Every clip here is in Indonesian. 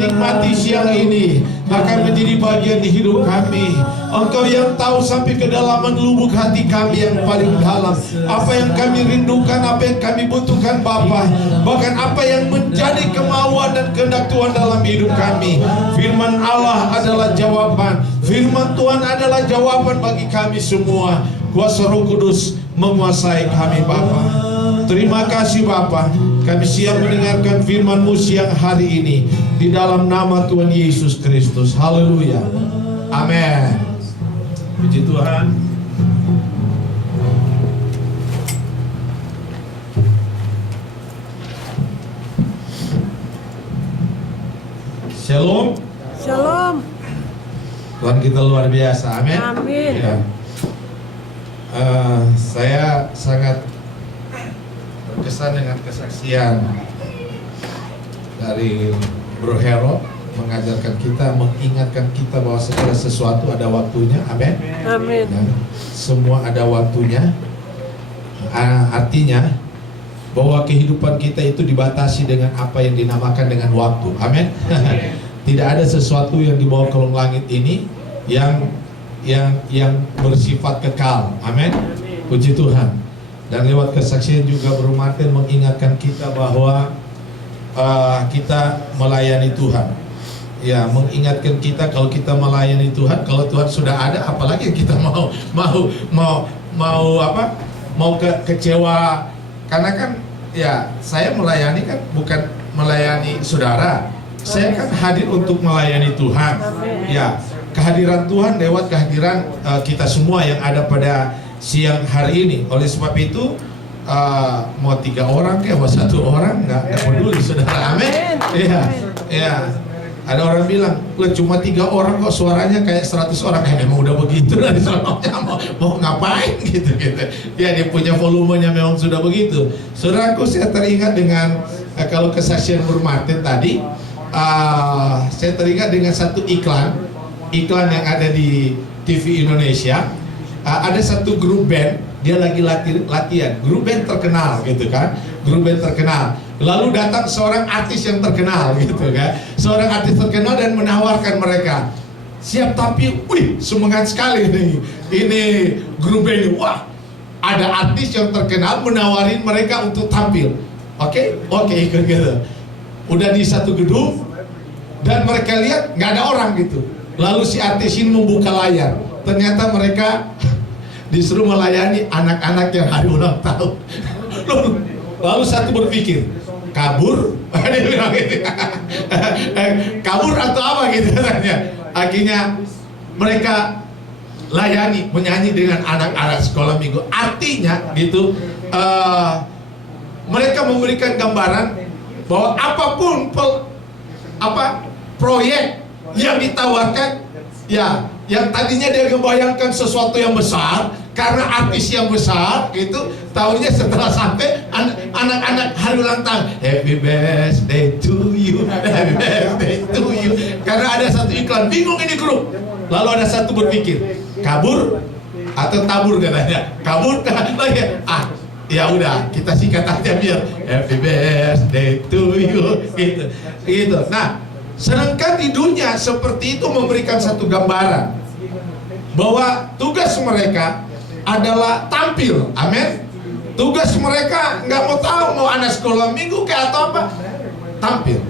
nikmati siang ini akan menjadi bagian di hidup kami. Engkau yang tahu sampai kedalaman lubuk hati kami yang paling dalam, apa yang kami rindukan, apa yang kami butuhkan Bapa, bahkan apa yang menjadi kemauan dan kehendak Tuhan dalam hidup kami. Firman Allah adalah jawaban, firman Tuhan adalah jawaban bagi kami semua. Kuasa Roh Kudus menguasai kami Bapa. Terima kasih Bapa, kami siap mendengarkan firman-Mu siang hari ini di dalam nama Tuhan Yesus Kristus. Haleluya. Amin. Puji Tuhan. Shalom. Shalom. Tuhan kita luar biasa. Amin. Amin. Ya. Saya sangat terkesan dengan kesaksian dari Bro Hero, mengajarkan kita, mengingatkan kita bahwa segala sesuatu ada waktunya. Amin. Amin. Ya, semua ada waktunya. Artinya bahwa kehidupan kita itu dibatasi dengan apa yang dinamakan dengan waktu. Amin. Tidak ada sesuatu yang di bawah kolong langit ini yang bersifat kekal. Amin. Puji Tuhan. Dan lewat kesaksian juga Bro Martin mengingatkan kita bahwa kita melayani Tuhan. Ya, mengingatkan kita kalau kita melayani Tuhan, kalau Tuhan sudah ada, apalagi kita mau kecewa. Karena kan ya, saya melayani kan bukan melayani saudara. Saya kan hadir untuk melayani Tuhan. Ya, kehadiran Tuhan lewat kehadiran kita semua yang ada pada siang hari ini. Oleh sebab itu mau 3 orang kayak mau 1 orang nggak peduli saudara. Amin. Iya, iya. Ada orang bilang, cuma 3 orang kok suaranya kayak 100 orang. Memang udah begitu lah di sononya, mau ngapain gitu. Ya, dia punya volumenya memang sudah begitu. Saudaraku, saya teringat dengan kalau kesaksian Bro Martin tadi, saya teringat dengan satu iklan yang ada di TV Indonesia. Ada satu grup band, dia lagi latihan, grup band terkenal gitu kan, grup band terkenal. Lalu datang seorang artis yang terkenal gitu kan, seorang artis terkenal dan menawarkan mereka, siap tampil, wih semangat sekali nih, ini grup band ini, wah ada artis yang terkenal menawarin mereka untuk tampil. Oke, ikut gitu. Udah di satu gedung dan mereka lihat nggak ada orang gitu. Lalu si artis ini membuka layar. Ternyata mereka disuruh melayani anak-anak yang hari ulang tahun. Lalu satu berpikir, kabur? Dia bilang gitu. Kabur atau apa gitu katanya. Akhirnya mereka layani, menyanyi dengan anak-anak sekolah minggu. Artinya gitu, mereka memberikan gambaran bahwa apapun proyek yang ditawarkan, ya, yang tadinya dia membayangkan sesuatu yang besar karena artis yang besar gitu, tahunya setelah sampai anak-anak hari ulang tahun, happy birthday to you, happy birthday to you. Karena ada satu iklan, bingung ini grup. Lalu ada satu berpikir, kabur atau tabur katanya. Kabur lagi, ya udah kita singkat aja biar happy birthday to you gitu. Nah, sedangkan di dunia seperti itu memberikan satu gambaran bahwa tugas mereka adalah tampil. Amin. Tugas mereka nggak mau tahu mau anak sekolah minggu kayak atau apa, tampil.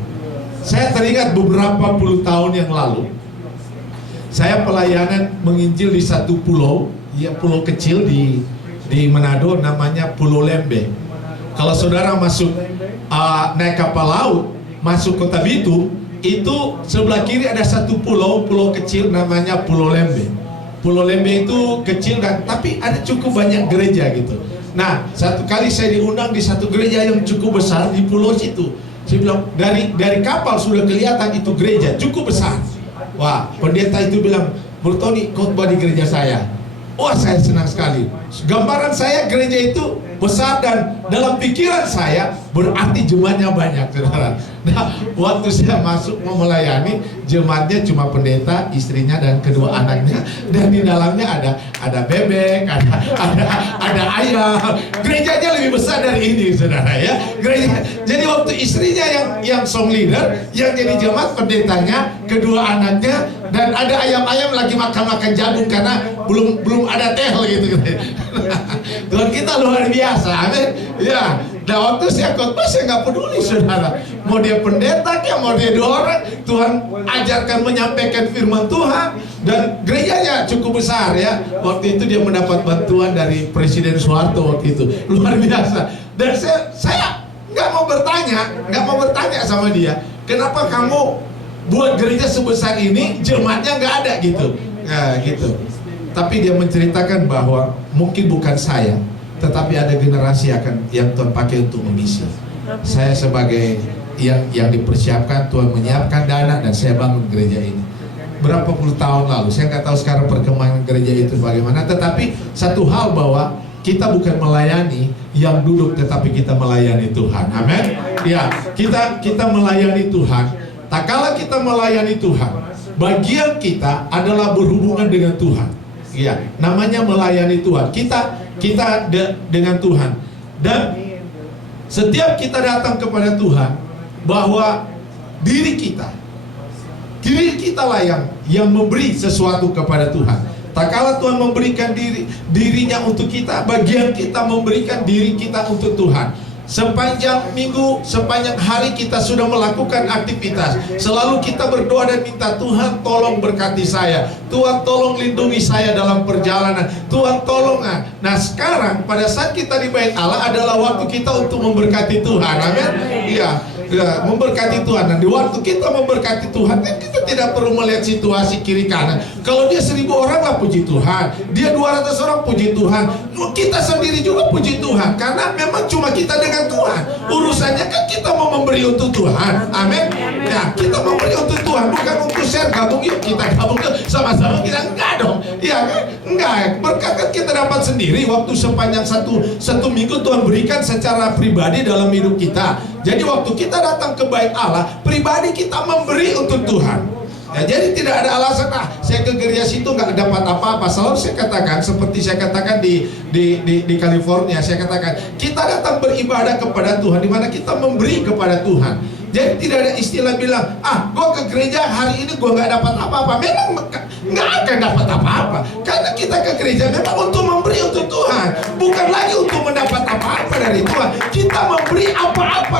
Saya teringat beberapa puluh tahun yang lalu, saya pelayanan menginjil di satu pulau, ya pulau kecil di Manado, namanya Pulau Lembe. Kalau saudara masuk naik kapal laut masuk Kota Bitung, itu sebelah kiri ada satu pulau kecil namanya Pulau Lembe. Pulau Lembe itu kecil kan, tapi ada cukup banyak gereja gitu. Nah, satu kali saya diundang di satu gereja yang cukup besar di pulau situ. Saya bilang, dari kapal sudah kelihatan itu gereja cukup besar. Wah, pendeta itu bilang, Bro Tony, khotbah di gereja saya. Wah, saya senang sekali. gambaran saya gereja itu besar dan dalam pikiran saya berarti jemaatnya banyak, saudara. Nah, waktu saya masuk mau melayani, jemaatnya cuma pendeta, istrinya dan kedua anaknya, dan di dalamnya ada bebek, ada ayam. Gerejanya lebih besar dari ini, saudara ya. Gereja. Jadi waktu istrinya yang song leader, yang jadi jemaat pendetanya, kedua anaknya, dan ada ayam-ayam lagi makan jagung karena belum ada teh gitu. Tuhan kita luar biasa, amin. Ya, dan waktu saya khotbah saya nggak peduli, saudara. Mau dia pendeta kayak mau dia dua orang, Tuhan ajarkan menyampaikan firman Tuhan, dan gerejanya cukup besar ya. Waktu itu dia mendapat bantuan dari Presiden Soeharto waktu itu, luar biasa. Dan saya nggak mau bertanya sama dia, kenapa kamu buat gereja sebesar ini, jemaatnya nggak ada gitu. Nah, gitu. Tapi dia menceritakan bahwa mungkin bukan saya, tetapi ada generasi yang Tuhan pakai untuk mengisi. Saya sebagai yang dipersiapkan, Tuhan menyiapkan dana dan saya bangun gereja ini. Berapa puluh tahun lalu, saya nggak tahu sekarang perkembangan gereja itu bagaimana. Tetapi satu hal bahwa kita bukan melayani yang duduk, tetapi kita melayani Tuhan. Amin. Ya, kita melayani Tuhan. Tak kala kita melayani Tuhan, bagian kita adalah berhubungan dengan Tuhan. Ya, namanya melayani Tuhan. Kita dengan Tuhan. Dan setiap kita datang kepada Tuhan, bahwa diri kita lah yang memberi sesuatu kepada Tuhan. Tak kala Tuhan memberikan dirinya untuk kita, bagian kita memberikan diri kita untuk Tuhan. Sepanjang minggu, sepanjang hari kita sudah melakukan aktivitas, selalu kita berdoa dan minta, Tuhan tolong berkati saya, Tuhan tolong lindungi saya dalam perjalanan, Tuhan tolong. Nah sekarang pada saat kita di bait Allah adalah waktu kita untuk memberkati Tuhan. Amin. Iya, memberkati Tuhan. Dan di waktu kita memberkati Tuhan, kan kita tidak perlu melihat situasi kiri kanan. Kalau dia 1000 orang lah puji Tuhan, dia 200 orang puji Tuhan, kita sendiri juga puji Tuhan, karena memang cuma kita dengan Tuhan. Urusannya kan kita mau memberi untuk Tuhan. Amin. Ya, kita memberi untuk Tuhan, bukan untuk share. Gabung yuk, kita gabung yuk sama-sama, kita enggak dong. Iya kan? Enggak. Berkat kan kita dapat sendiri waktu sepanjang satu minggu Tuhan berikan secara pribadi dalam hidup kita. Jadi waktu kita datang ke bait Allah, pribadi kita memberi untuk Tuhan. Ya, jadi tidak ada alasan, saya ke gereja situ nggak dapat apa-apa. Selalu saya katakan, seperti saya katakan di California, saya katakan kita datang beribadah kepada Tuhan, di mana kita memberi kepada Tuhan. Jadi tidak ada istilah bilang, gue ke gereja hari ini gue nggak dapat apa-apa. Memang nggak akan dapat apa-apa, karena kita ke gereja memang untuk memberi untuk Tuhan, bukan lagi untuk mendapat apa-apa dari Tuhan. Kita memberi apa-apa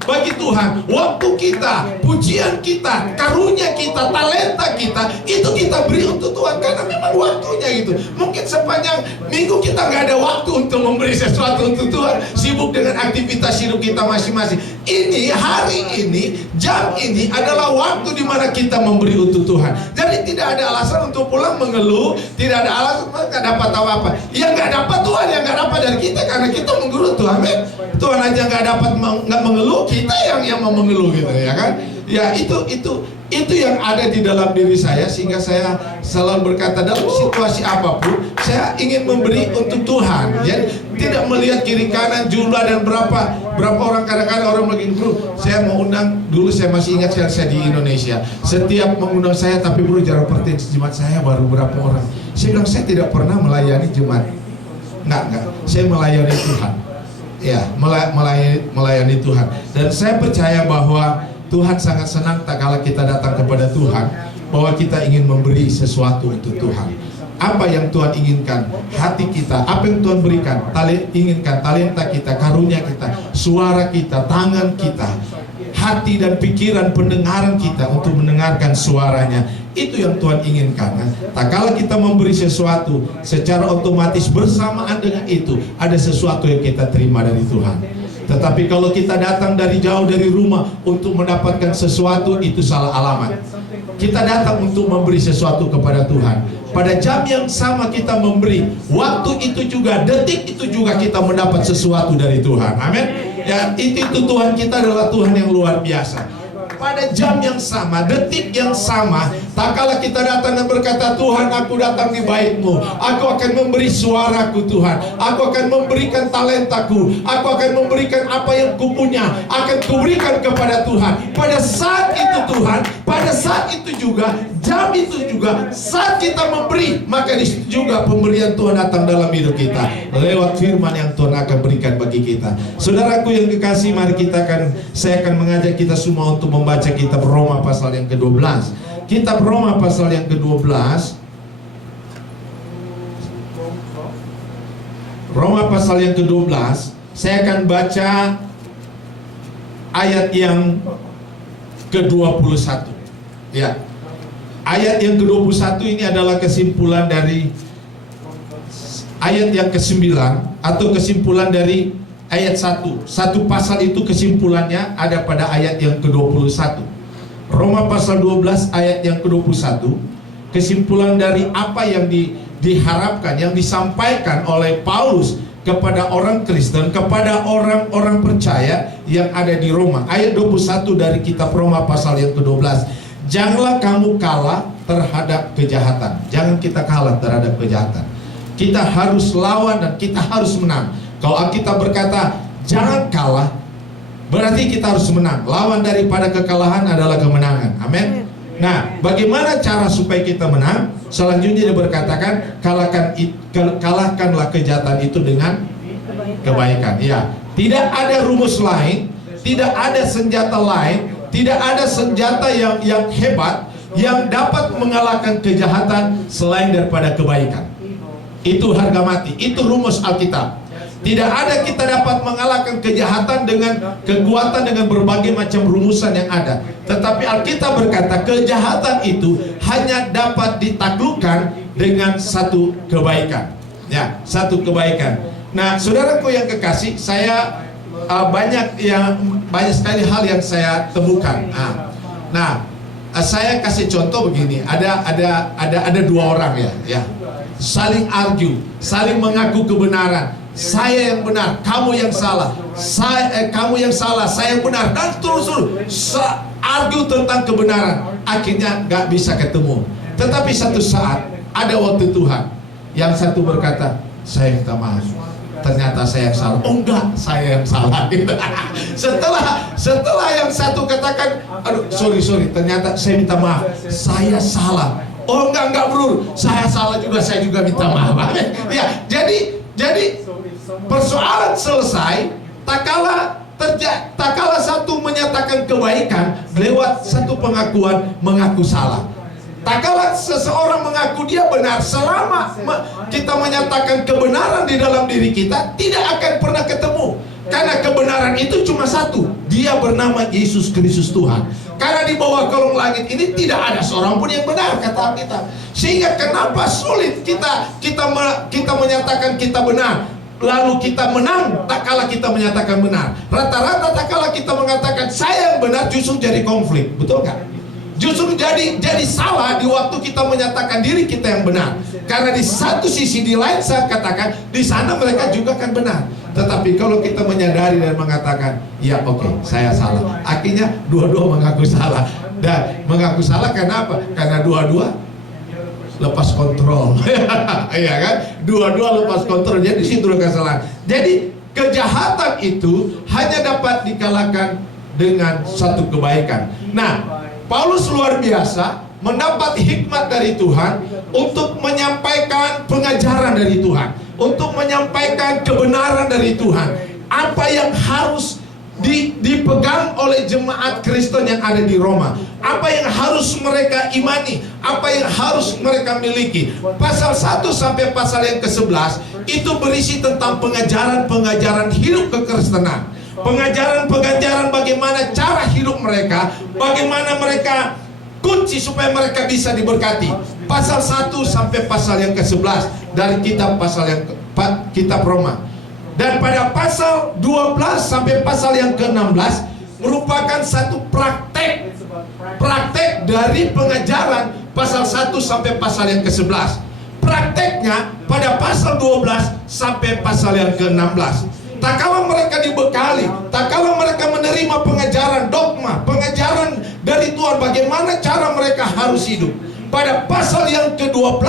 bagi Tuhan, waktu kita, pujian kita, karunia kita, talenta kita, itu kita beri untuk Tuhan, karena memang waktunya gitu. Mungkin sepanjang minggu kita nggak ada waktu untuk memberi sesuatu untuk Tuhan, sibuk dengan aktivitas hidup kita masing-masing. Ini hari ini, jam ini adalah waktu di mana kita memberi untuk Tuhan. Jadi tidak ada alasan untuk pulang mengeluh, tidak ada alasan nggak dapat apa-apa. Yang nggak dapat Tuhan, yang nggak dapat dari kita, karena kita mengeluh Tuhan. Tuhan aja nggak dapat, nggak mengeluh, kita yang mau mengeluh gitu ya kan? Ya itu yang ada di dalam diri saya, sehingga saya selalu berkata dalam situasi apapun saya ingin memberi untuk Tuhan. Jadi tidak melihat kiri kanan, jumlah dan berapa orang. Kadang-kadang orang bilang, bro, saya mau undang, dulu saya masih ingat saya di Indonesia, setiap mengundang saya, tapi bro jarang perhatian jemaat saya baru berapa orang. Saya bilang saya tidak pernah melayani jemaat, enggak, saya melayani Tuhan. Ya, melayani Tuhan. Dan saya percaya bahwa Tuhan sangat senang tak kala kita datang kepada Tuhan, bahwa kita ingin memberi sesuatu untuk Tuhan. Apa yang Tuhan inginkan, hati kita, apa yang Tuhan berikan, inginkan talenta kita, karunia kita, suara kita, tangan kita, hati dan pikiran, pendengaran kita untuk mendengarkan suaranya. Itu yang Tuhan inginkan. Tak kala kita memberi sesuatu, secara otomatis bersamaan dengan itu ada sesuatu yang kita terima dari Tuhan. Tetapi kalau kita datang dari jauh dari rumah untuk mendapatkan sesuatu, itu salah alamat. Kita datang untuk memberi sesuatu kepada Tuhan. Pada jam yang sama kita memberi, waktu itu juga, detik itu juga kita mendapat sesuatu dari Tuhan. Amin. Ya, itu Tuhan kita adalah Tuhan yang luar biasa. pada jam yang sama, detik yang sama, tak kala kita datang dan berkata, Tuhan, aku datang di bait-Mu, aku akan memberi suaraku Tuhan, aku akan memberikan talentaku, aku akan memberikan apa yang kupunya, akan kuberikan kepada Tuhan. Pada saat itu Tuhan, pada saat itu juga, jam itu juga, saat kita memberi, maka di situ juga pemberian Tuhan datang dalam hidup kita lewat firman yang Tuhan akan berikan bagi kita. Saudaraku yang kekasih, mari saya akan mengajak kita semua untuk membaca kitab Roma pasal yang ke-12. Kitab Roma pasal yang ke-12. Roma pasal yang ke-12, saya akan baca ayat yang ke-21. Ya. Ayat yang ke-21 ini adalah kesimpulan dari ayat yang ke-9 atau kesimpulan dari ayat 1. Satu pasal itu kesimpulannya ada pada ayat yang ke-21. Roma pasal 12 ayat yang ke-21, kesimpulan dari apa yang diharapkan, yang disampaikan oleh Paulus kepada orang Kristen, kepada orang-orang percaya yang ada di Roma. Ayat 21 dari kitab Roma pasal yang ke-12. Janganlah kamu kalah terhadap kejahatan. Jangan kita kalah terhadap kejahatan. Kita harus lawan dan kita harus menang. Kalau Alkitab berkata jangan kalah, berarti kita harus menang. Lawan daripada kekalahan adalah kemenangan. Amin. Nah, bagaimana cara supaya kita menang? Selanjutnya dia berkatakan, kalahkanlah kejahatan itu dengan kebaikan. Ya, tidak ada rumus lain, tidak ada senjata lain, tidak ada senjata yang hebat yang dapat mengalahkan kejahatan selain daripada kebaikan. Itu harga mati, itu rumus Alkitab. Tidak ada kita dapat mengalahkan kejahatan dengan kekuatan, dengan berbagai macam rumusan yang ada. Tetapi Alkitab berkata kejahatan itu hanya dapat ditaklukkan dengan satu kebaikan. Ya, satu kebaikan. Nah, saudaraku yang kekasih, saya banyak sekali hal yang saya temukan. Nah, saya kasih contoh begini. Ada dua orang ya, saling argue, saling mengaku kebenaran. Saya yang benar, kamu yang salah. Kamu yang salah, saya yang benar. Dan terus argue tentang kebenaran. Akhirnya gak bisa ketemu. Tetapi satu saat ada waktu Tuhan, yang satu berkata, saya minta maaf, ternyata saya yang salah. Oh enggak, saya yang salah. Setelah yang satu katakan, aduh sorry, ternyata saya minta maaf, saya salah. Oh enggak bro, saya salah juga, saya juga minta maaf. Ya, jadi persoalan selesai tak kala satu menyatakan kebaikan lewat satu pengakuan mengaku salah. Tak kala seseorang mengaku dia benar, selama kita menyatakan kebenaran di dalam diri kita, tidak akan pernah ketemu. Karena kebenaran itu cuma satu, dia bernama Yesus Kristus Tuhan. Karena di bawah kolong langit ini tidak ada seorang pun yang benar, kata Alkitab. Sehingga kenapa sulit kita menyatakan kita benar, lalu kita menang tak kala kita menyatakan benar. Rata-rata tak kala kita mengatakan saya yang benar, justru jadi konflik, betul nggak? Justru jadi salah di waktu kita menyatakan diri kita yang benar. Karena di satu sisi, di lain saya katakan di sana mereka juga kan benar. Tetapi kalau kita menyadari dan mengatakan ya oke, saya salah, akhirnya dua-dua mengaku salah. Dan mengaku salah karena apa? Karena dua-dua lepas kontrol. Iya kan? Dua-dua lepas kontrol. Jadi di situ kesalahan. Jadi kejahatan itu hanya dapat dikalahkan dengan satu kebaikan. Nah, Paulus luar biasa mendapat hikmat dari Tuhan untuk menyampaikan pengajaran dari Tuhan, untuk menyampaikan kebenaran dari Tuhan. Apa yang harus dipegang oleh jemaat Kristen yang ada di Roma, apa yang harus mereka imani, apa yang harus mereka miliki. Pasal 1 sampai pasal yang ke-11 itu berisi tentang pengajaran hidup kekristenan. Pengajaran bagaimana cara hidup mereka, bagaimana mereka kunci supaya mereka bisa diberkati. Pasal 1 sampai pasal yang ke-11 dari kitab Roma. Dan pada pasal 12 sampai pasal yang ke-16 merupakan satu praktek dari pengajaran pasal 1 sampai pasal yang ke-11. Prakteknya pada pasal 12 sampai pasal yang ke-16. tak kala mereka dibekali, tak kala mereka menerima pengajaran dogma, pengajaran dari Tuhan bagaimana cara mereka harus hidup. Pada pasal yang ke-12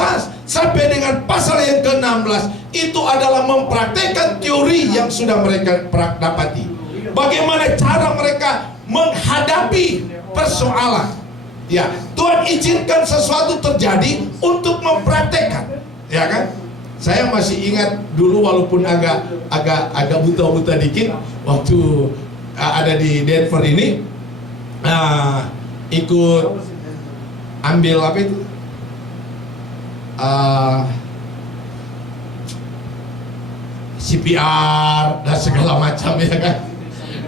sampai dengan pasal yang ke-16 itu adalah mempraktekkan teori yang sudah mereka dapati. Bagaimana cara mereka menghadapi persoalan. Ya, Tuhan izinkan sesuatu terjadi untuk mempraktekkan, ya kan? Saya masih ingat dulu walaupun agak buta-buta dikit waktu ada di Denver ini, ikut ambil apa itu? CPR dan segala macam, ya kan?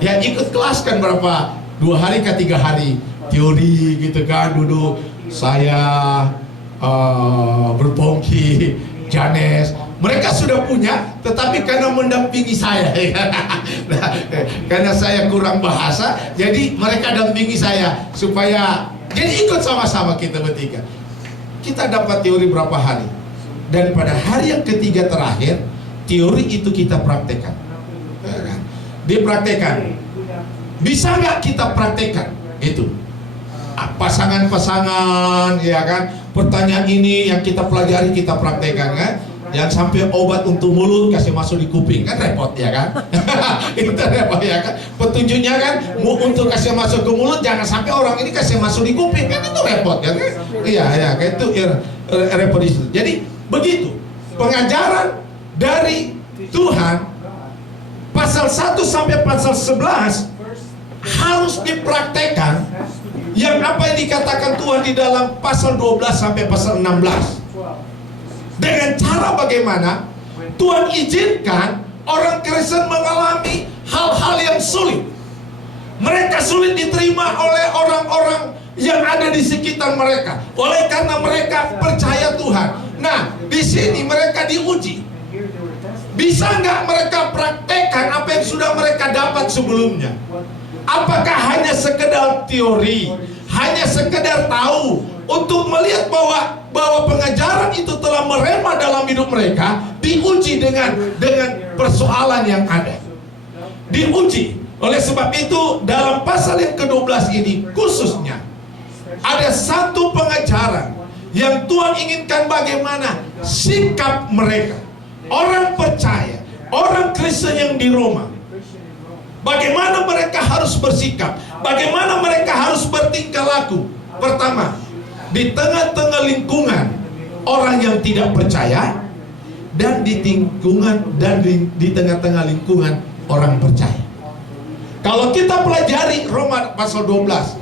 Ya ikut kelas kan berapa? 2 hari ke 3 hari teori gitu kan, duduk saya berpongki Janes, mereka sudah punya, tetapi karena mendampingi saya, karena saya kurang bahasa, jadi mereka dampingi saya supaya jadi ikut sama-sama kita bertiga. Kita dapat teori berapa hari, dan pada hari yang ketiga terakhir teori itu kita praktekkan, dipraktekkan. Bisa nggak kita praktekkan itu? Pasangan-pasangan, ya kan? Pertanyaan ini yang kita pelajari kita praktekkan, kan? Yang sampai obat untuk mulut kasih masuk di kuping, kan repot, ya kan? Itu repot, ya kan? Petunjuknya kan untuk kasih masuk ke mulut, jangan sampai orang ini kasih masuk di kuping, kan itu repot, ya kan? Iya, ya, kayak itu repot di situ. Jadi begitu pengajaran dari Tuhan pasal 1 sampai pasal 11 harus dipraktekkan. Yang apa yang dikatakan Tuhan di dalam pasal 12 sampai pasal 16, dengan cara bagaimana Tuhan izinkan orang Kristen mengalami hal-hal yang sulit. Mereka sulit diterima oleh orang-orang yang ada di sekitar mereka, oleh karena mereka percaya Tuhan. Nah, di sini mereka diuji. Bisa nggak mereka praktekkan apa yang sudah mereka dapat sebelumnya? Apakah hanya sekedar teori, hanya sekedar tahu untuk melihat bahwa pengajaran itu telah merema dalam hidup mereka? Diuji dengan persoalan yang ada, diuji. Oleh sebab itu dalam pasal yang ke-12 ini khususnya ada satu pengajaran yang Tuhan inginkan bagaimana sikap mereka, orang percaya, orang Kristen yang di Roma. Bagaimana mereka harus bersikap, bagaimana mereka harus bertingkah laku. Pertama, di tengah-tengah lingkungan orang yang tidak percaya, dan di tengah-tengah lingkungan orang percaya. Kalau kita pelajari Roma pasal 12,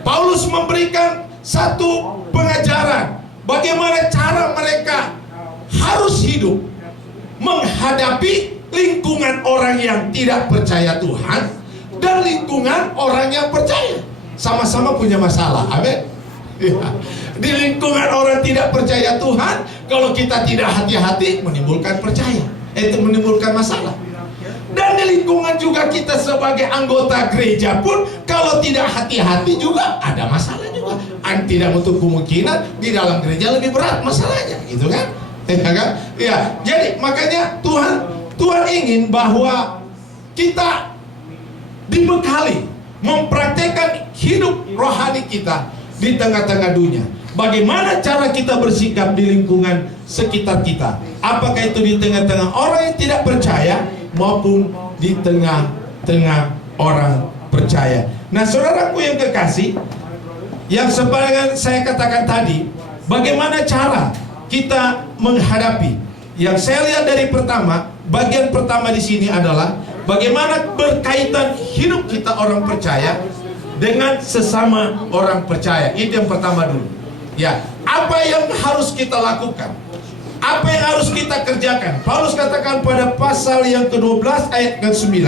Paulus memberikan satu pengajaran bagaimana cara mereka harus hidup menghadapi lingkungan orang yang tidak percaya Tuhan dan lingkungan orang yang percaya. Sama-sama punya masalah, amin. Di lingkungan orang tidak percaya Tuhan, kalau kita tidak hati-hati menimbulkan percaya, itu menimbulkan masalah. Dan di lingkungan juga kita sebagai anggota gereja pun kalau tidak hati-hati juga ada masalah juga. Tidak menutup kemungkinan di dalam gereja lebih berat masalahnya, gitu kan? Ya, jadi makanya Tuhan ingin bahwa kita dibekali mempraktekkan hidup rohani kita di tengah-tengah dunia. Bagaimana cara kita bersikap di lingkungan sekitar kita? Apakah itu di tengah-tengah orang yang tidak percaya maupun di tengah-tengah orang percaya. Nah, saudaraku yang kekasih, yang seperti saya katakan tadi, bagaimana cara kita menghadapi? Yang saya lihat dari bagian pertama di sini adalah bagaimana berkaitan hidup kita orang percaya dengan sesama orang percaya. Itu yang pertama dulu. Ya, apa yang harus kita lakukan? Apa yang harus kita kerjakan? Paulus katakan pada pasal yang ke-12 ayat ke-9,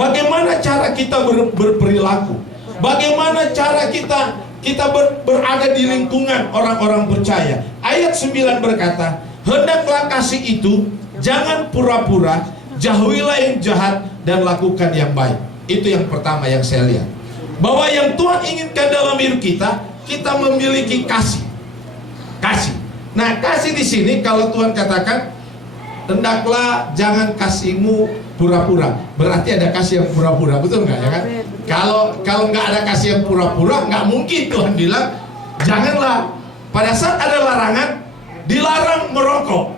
bagaimana cara kita berperilaku? Bagaimana cara kita berada di lingkungan orang-orang percaya? Ayat 9 berkata, hendaklah kasih itu jangan pura-pura, jauhilah yang jahat dan lakukan yang baik. Itu yang pertama yang saya lihat. Bahwa yang Tuhan inginkan dalam hidup kita, kita memiliki kasih. Kasih. Nah, kasih di sini kalau Tuhan katakan, hendaklah jangan kasihmu pura-pura. Berarti ada kasih yang pura-pura, betul nggak ya kan? Kalau nggak ada kasih yang pura-pura, nggak mungkin Tuhan bilang janganlah. Pada saat ada larangan, dilarang merokok.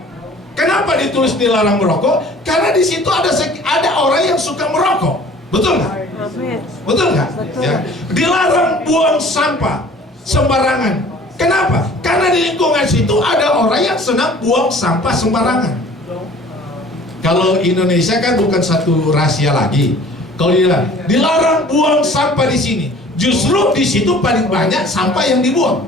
Kenapa ditulis dilarang merokok? Karena di situ ada orang yang suka merokok, betul nggak? Betul nggak? Ya. Dilarang buang sampah sembarangan. Kenapa? Karena di lingkungan situ ada orang yang senang buang sampah sembarangan. Kalau Indonesia kan bukan satu rahasia lagi. Kalau dilarang buang sampah di sini, justru di situ paling banyak sampah yang dibuang.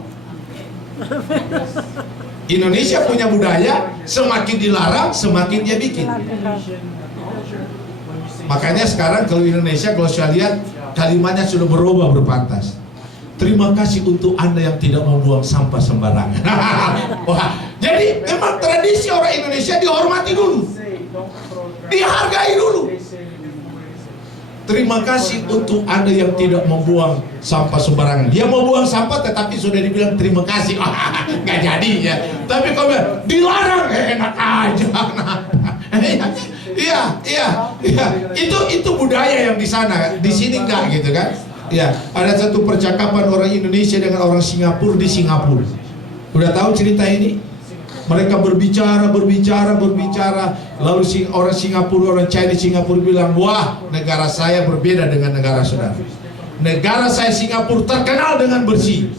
Indonesia punya budaya, semakin dilarang semakin dia bikin. Makanya sekarang kalau Indonesia, kalau saya lihat kalimatnya sudah berubah berpantas. Terima kasih untuk Anda yang tidak membuang sampah sembarangan. Wah, jadi memang tradisi orang Indonesia dihormati dulu, dihargai dulu. Terima kasih untuk Anda yang tidak membuang sampah sembarangan. Dia mau buang sampah tetapi sudah dibilang terima kasih. Nggak jadi ya. Tapi kalau dilarang, enak aja. Iya. Itu budaya yang di sana. Di sini enggak gitu kan? Ya, ada satu percakapan orang Indonesia dengan orang Singapura di Singapura. Udah tahu cerita ini? Mereka berbicara. Lalu orang Singapura, orang Chinese Singapura bilang, wah, negara saya berbeda dengan negara saudara. Negara saya Singapura terkenal dengan bersih.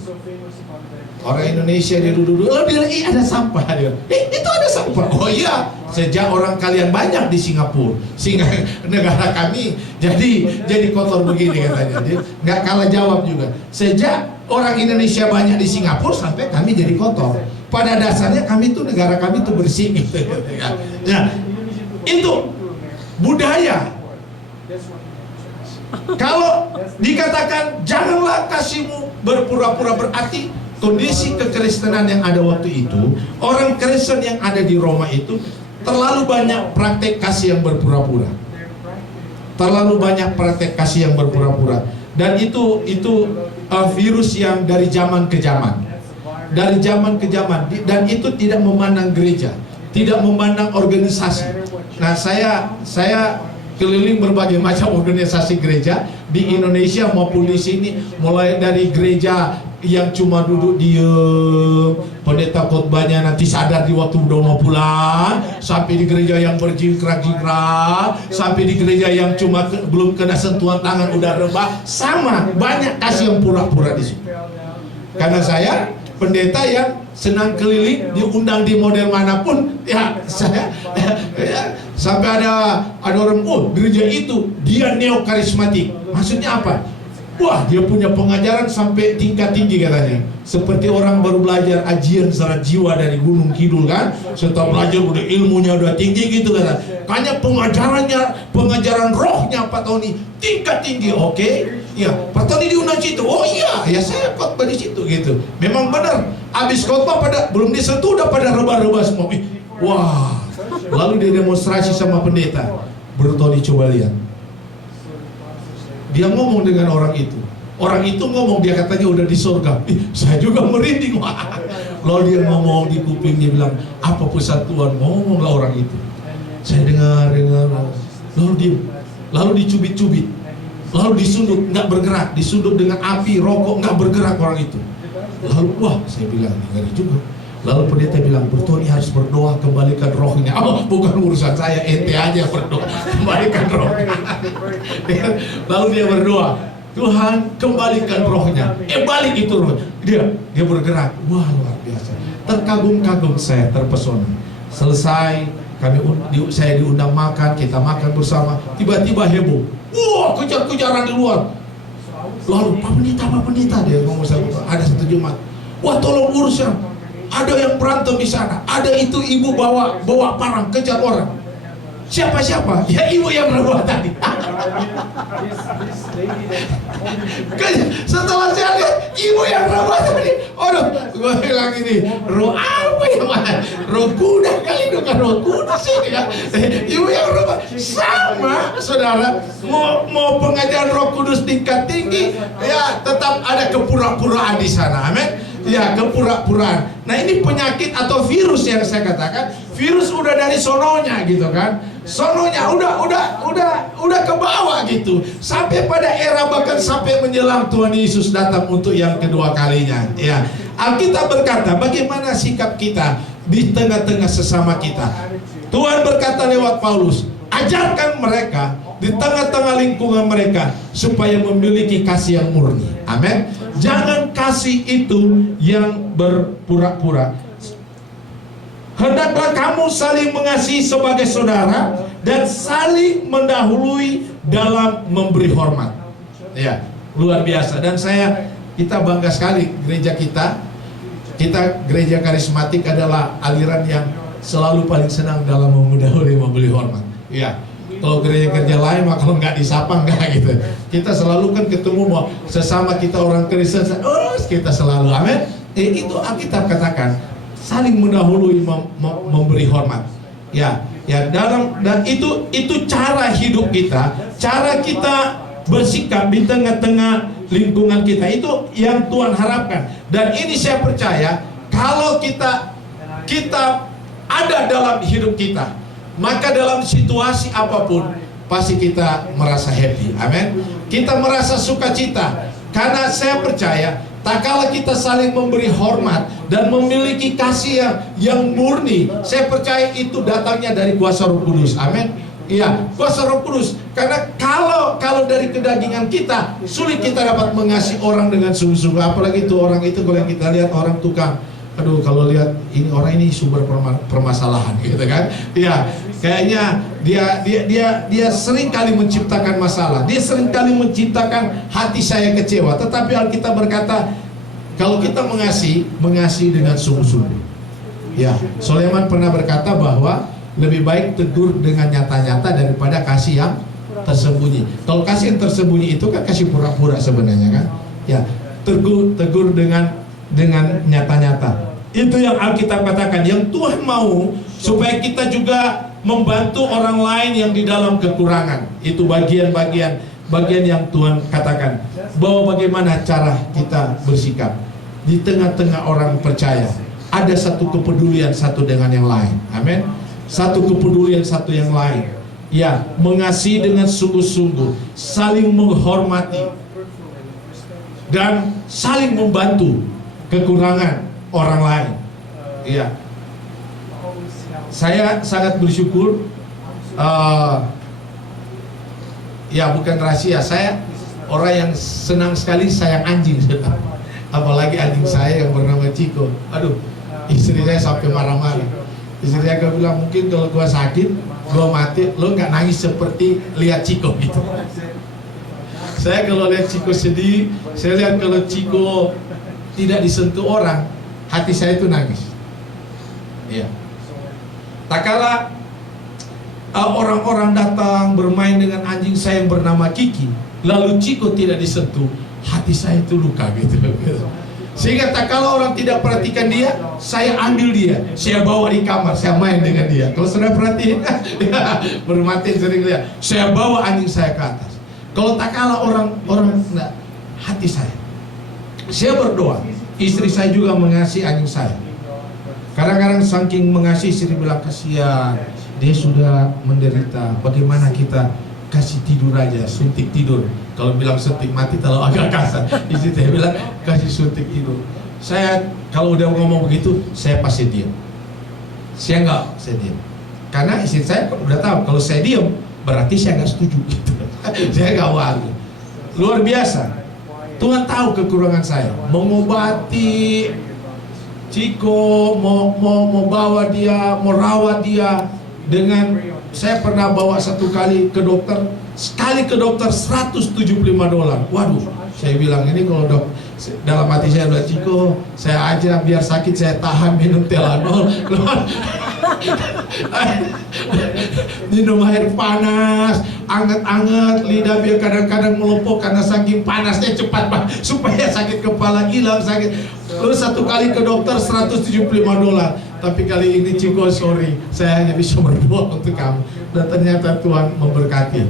Orang Indonesia dia duduk, lalu dia bilang, ada sampah. Dia, itu ada sampah. Oh iya, sejak orang kalian banyak di Singapura, sehingga negara kami jadi kotor begini katanya. Dia nggak kalah jawab juga. Sejak orang Indonesia banyak di Singapura sampai kami jadi kotor. Pada dasarnya kami itu negara kami itu bersih gitu. Ya, itu budaya. Kalau dikatakan janganlah kasihmu berpura-pura, berarti kondisi kekristenan yang ada waktu itu, orang Kristen yang ada di Roma itu terlalu banyak praktek kasih yang berpura-pura. Terlalu banyak praktek kasih yang berpura-pura. Dan itu virus yang dari zaman ke zaman. Dari zaman ke zaman, dan itu tidak memandang gereja, tidak memandang organisasi. Nah, saya keliling berbagai macam organisasi gereja di Indonesia maupun di sini, mulai dari gereja yang cuma duduk diem, pendeta khotbahnya nanti sadar di waktu udah mau pulang, sampai di gereja yang berjingkrak-jingkrak, sampai di gereja yang cuma belum kena sentuhan tangan udah rebah. Sama, banyak kasih yang pura-pura di situ. Karena saya pendeta yang senang keliling, diundang di model manapun, ya saya sampai ada orang, oh gereja itu dia neo-karismatik. Maksudnya apa? Wah, dia punya pengajaran sampai tingkat tinggi katanya. Seperti orang baru belajar ajian secara jiwa dari Gunung Kidul kan. Setelah belajar udah ilmunya udah tinggi gitu kan. Kayaknya pengajaran rohnya Pak Tony tingkat tinggi. Oke. Ya, Pak Tony diundang situ. Oh iya, ya saya khotbah di situ gitu. Memang benar. Habis khotbah belum disentuh udah pada rebah-rebah semua. Wah. Lalu dia demonstrasi sama pendeta. Bro Tony coba lihat. Dia ngomong dengan orang itu. Orang itu ngomong, dia katanya udah di surga. Saya juga merinding. Wah. Lalu dia ngomong di kuping, dia bilang, apa pesan Tuhan? Ngomonglah orang itu. Saya dengar. Lalu dia, lalu dicubit-cubit, lalu disundut, nggak bergerak. Disundut dengan api rokok, nggak bergerak orang itu. Lalu wah, saya bilang, ngeri juga. Lalu pendeta bilang, Bertoni harus berdoa kembalikan rohnya. Oh, bukan urusan saya, ente aja berdoa kembalikan rohnya. Lalu dia berdoa, Tuhan kembalikan rohnya. Balik itu rohnya. Dia bergerak. Wah, luar biasa. Terkagum-kagum saya, terpesona. Selesai, saya diundang makan, kita makan bersama. Tiba-tiba heboh. Wah, kejar-kejaran di luar. Lalu Pak Pendeta dia ngomong sama ada satu Jumat. Wah, tolong urus ya. Ada yang berantem di sana. Ada itu ibu bawa parang kejar orang. Siapa? Ya ibu yang rebah tadi. Setelah saya lihat ibu yang rebah tadi, aduh, gue bilang ini roh apa yang mana? Roh kuda kali, bukan roh kuda sih kan? Ibu yang rebah sama, saudara. Mau pengajaran Roh Kudus tingkat tinggi, ya tetap ada kepura-puraan di sana. Amin. Ya, kepura-puraan. Nah, ini penyakit atau virus yang saya katakan. Virus udah dari sononya gitu kan. sononya udah ke bawah gitu. Sampai pada era bahkan sampai menjelang Tuhan Yesus datang untuk yang kedua kalinya. Ya, Alkitab berkata bagaimana sikap kita di tengah-tengah sesama kita. Tuhan berkata lewat Paulus, ajarkan mereka di tengah-tengah lingkungan mereka supaya memiliki kasih yang murni. Amin. Jangan kasih itu yang berpura-pura. Hendaklah kamu saling mengasihi sebagai saudara dan saling mendahului dalam memberi hormat. Ya, luar biasa. Dan kita bangga sekali gereja kita gereja karismatik adalah aliran yang selalu paling senang dalam mendahului memberi hormat. Ya. Kalau gereja-gereja lain mah kalau nggak disapa nggak gitu. Kita selalu kan ketemu mau sesama kita orang Kristen, kita selalu amin. Itu Alkitab katakan saling mendahului memberi hormat. Ya, dan itu cara hidup kita, cara kita bersikap di tengah-tengah lingkungan kita, itu yang Tuhan harapkan. Dan ini saya percaya kalau kita ada dalam hidup kita, maka dalam situasi apapun pasti kita merasa happy. Amin. Kita merasa sukacita karena saya percaya tak kala kita saling memberi hormat dan memiliki kasih yang murni, saya percaya itu datangnya dari kuasa Roh Kudus. Amin. Iya, kuasa Roh Kudus. Karena kalau dari kedagingan kita sulit kita dapat mengasihi orang dengan sungguh-sungguh. Apalagi itu orang itu kalau kita lihat orang tukang, aduh kalau lihat ini orang ini sumber permasalahan gitu kan. Iya, kayaknya dia sering kali menciptakan masalah. Dia sering kali menciptakan hati saya kecewa. Tetapi Alkitab berkata kalau kita mengasihi dengan sungguh-sungguh. Ya, Sulaiman pernah berkata bahwa lebih baik tegur dengan nyata-nyata daripada kasih yang tersembunyi. Kalau kasih yang tersembunyi itu kan kasih pura-pura sebenarnya kan. Ya, tegur dengan nyata-nyata. Itu yang Alkitab katakan. Yang Tuhan mau supaya kita juga membantu orang lain yang di dalam kekurangan. Itu bagian yang Tuhan katakan. Bahwa bagaimana cara kita bersikap di tengah-tengah orang percaya. Ada satu kepedulian satu dengan yang lain. Amin. Satu kepedulian satu yang lain. Ya, mengasihi dengan sungguh-sungguh, saling menghormati dan saling membantu kekurangan orang lain. Iya. Saya sangat bersyukur. Ya, bukan rahasia. Saya orang yang senang sekali sayang anjing. Apalagi anjing saya yang bernama Ciko. Aduh, istri saya sampai marah-marah. Istri saya bilang, mungkin kalau gua sakit, gua mati, lo nggak nangis seperti lihat Ciko gitu. Saya kalau lihat Ciko sedih, saya lihat kalau Ciko tidak disentuh orang, hati saya itu nangis. Iya. Tak kala orang-orang datang bermain dengan anjing saya yang bernama Kiki, lalu Ciko tidak disentuh, hati saya itu luka gitu. Sehingga tak kala orang tidak perhatikan dia, saya ambil dia, saya bawa di kamar, saya main dengan dia. Kalau sudah perhatiin, bermatiin sering lihat, saya bawa anjing saya ke atas. Kalau tak kala orang enggak, hati saya berdoa. Istri saya juga mengasihi anjing saya. Kadang-kadang saking mengasihi, istri bilang, kasihan, dia sudah menderita. Bagaimana kita kasih tidur aja, suntik tidur. Kalau bilang suntik mati terlalu agak kasar. Istri saya bilang kasih suntik tidur. Saya kalau udah ngomong begitu, saya pasti diam. Saya diam. Karena istri saya udah tahu kalau saya diam berarti saya nggak setuju gitu. Saya nggak mau. Luar biasa. Tuhan tahu kekurangan saya. Mengobati Ciko, mau bawa dia, mau rawat dia dengan. Saya pernah bawa satu kali ke dokter, sekali ke dokter $175. Waduh, saya bilang ini kalau dok, dalam hati saya bilang, Ciko, saya aja biar sakit saya tahan minum Telanol. Minum air panas, anget-anget, lidah biar kadang-kadang melepok karena saking panasnya cepat banget supaya sakit kepala hilang sakit. Terus satu kali ke dokter $175. Tapi kali ini Ciko, sorry, saya hanya bisa berdoa untuk kamu. Dan ternyata Tuhan memberkati.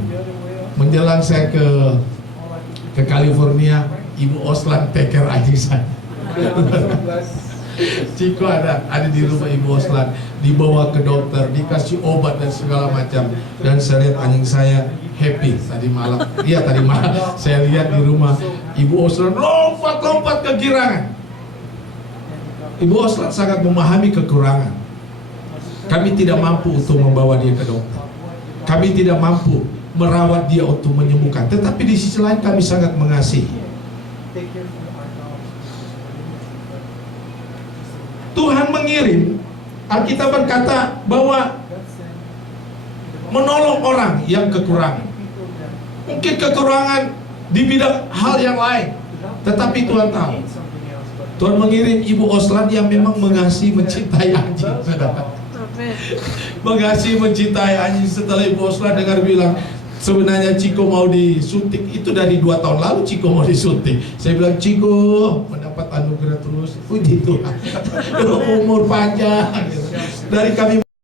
Menjelang saya ke California, Ibu Oslan take care anjing saya. Ciko ada di rumah Ibu Oslan, dibawa ke dokter, dikasih obat dan segala macam. Dan saya lihat anjing saya happy tadi malam. Iya tadi malam saya lihat di rumah Ibu Oslan lompat-lompat kegirangan. Ibu Oslan sangat memahami kekurangan. Kami tidak mampu untuk membawa dia ke dokter. Kami tidak mampu merawat dia untuk menyembuhkan. Tetapi di sisi lain kami sangat mengasihi. Tuhan mengirim, Alkitab berkata bahwa menolong orang yang kekurangan. Mungkin kekurangan di bidang hal yang lain, tetapi Tuhan tahu. Tuhan mengirim Ibu Oslan yang memang mengasihi, mencintai anjing. Mengasihi, mencintai anjing. Setelah Ibu Oslan dengar bilang, sebenarnya Ciko mau disuntik, itu dari 2 tahun lalu Ciko mau disuntik. Saya bilang, Ciko mendapat anugerah terus, puji Tuhan, umur panjang. Dari kami